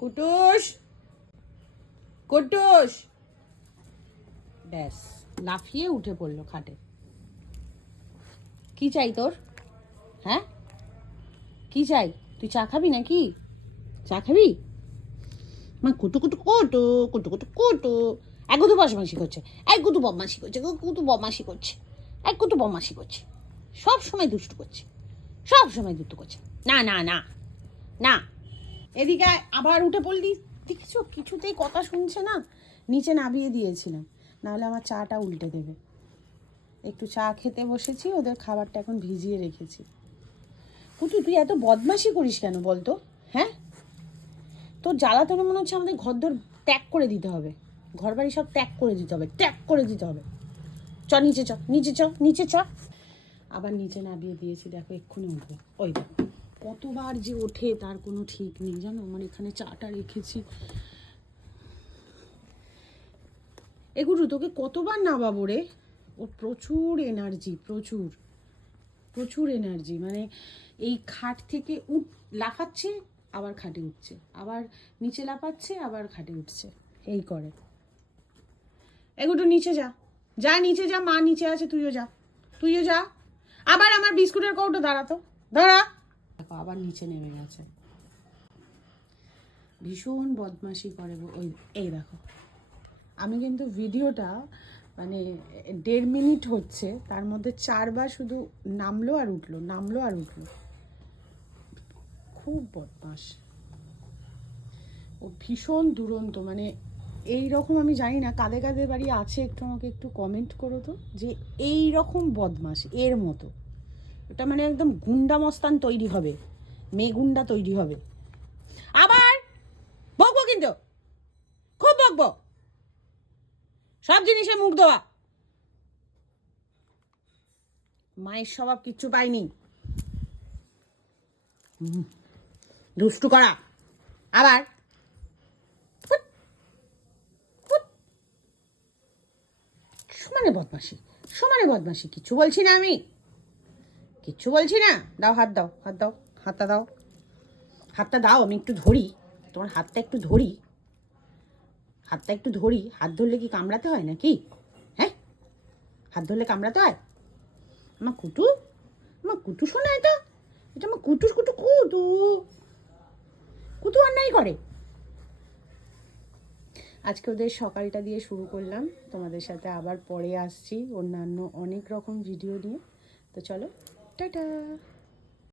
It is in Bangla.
কুটুস কুটুস, ব্যাস লাফিয়ে উঠে পড়লো খাটে। কি চাই তোর? হ্যাঁ, কি চাই? তুই চা খাবি নাকি? চা খাবি? মা কুটু কুটু কুটু কুটু কুটু কুটু এক কুটু বদমাসি করছে, এক কুটু বদমাসি করছে, কুটু বদমাসি করছে, এক কুটু বদমাসি করছে, সব সময় দুষ্টু করছে, সব সময় দুষ্টু করছে। না না না না, এদিকে আবার উঠে পড়লি। দেখেছো কিছুতেই কথা শুনছে না। নিচে নামিয়ে দিয়েছিলাম, নাহলে আমার চাটা উল্টে দেবে। একটু চা খেতে বসেছি, ওদের খাবারটা এখন ভিজিয়ে রেখেছি। কুটু তুই এত বদমাসি করিস কেন বলতো? হ্যাঁ, তোর জ্বালাতনে মনে হচ্ছে আমাদের ঘরদোর ত্যাগ করে দিতে হবে, ঘর বাড়ি সব ত্যাগ করে দিতে হবে, ত্যাগ করে দিতে হবে। চ নিচে, চ নিচে, চ নিচে, চ। আবার নিচে নামিয়ে দিয়েছি, দেখো এক্ষুনি উঠবে। ওই দেখো কতবার যে ওঠে তার কোনো ঠিক নেই জানো। আমার এখানে চাটা রেখেছি। এগুলো তোকে কতবার নামাবো রে? ও প্রচুর এনার্জি, প্রচুর প্রচুর এনার্জি। মানে এই খাট থেকে লাফাচ্ছে, আবার খাটে উঠছে, আবার নিচে লাফাচ্ছে, আবার খাটে উঠছে, এই করে। এগুলো নিচে যা, যা নিচে যা, মা নিচে আছে, তুইও যা, তুইও যা। আবার আমার বিস্কুটের কৌটো দাঁড়াতো, দাঁড়া। দেখো আবার নিচে নেমে গেছে, ভীষণ বদমাশি করে। ওই এই দেখো, আমি কিন্তু ভিডিওটা মানে 1.5 মিনিট হচ্ছে, তার মধ্যে 4বার শুধু নামলো আর উঠলো, নামলো আর উঠলো। খুব বদমাস ও, ভীষণ দুরন্ত। মানে এই রকম আমি জানি না কাদের কাদের বাড়ি আছে, একটু আমাকে একটু কমেন্ট করো তো, যে এই রকম বদমাস এর মতো। এটা মানে একদম গুন্ডা মস্তান তৈরি হবে, মেয়ে গুন্ডা তৈরি হবে। আবার বকবো, কিন্তু খুব বকবো, সব জিনিসে মুখ দেওয়া। মায়ের স্বভাব কিচ্ছু পাইনি, দুষ্টু করা। আবার সমানে বদমাসি, সমানে বদমাসি। কিচ্ছু বলছি না আমি, কিচ্ছু বলছি না। দাও হাত, দাও হাত, দাও হাতটা, দাও হাতটা, দাও আমি একটু ধরি তোমার হাতটা, একটু ধরি হাতটা, একটু ধরি। হাত ধরলে কি কামড়াতে হয় নাকি? হ্যাঁ, হাত ধরলে কামড়াতে হয়? আমার কুটু, আমার কুটু শোনা, এটা এটা আমার কুটুস, কুটু কুটু কুটু অন্যায় করে। আজকে ওদের সকালটা দিয়ে শুরু করলাম, তোমাদের সাথে আবার পরে আসছি অন্যান্য অনেক রকম ভিডিও নিয়ে। তো চলো, টাটা।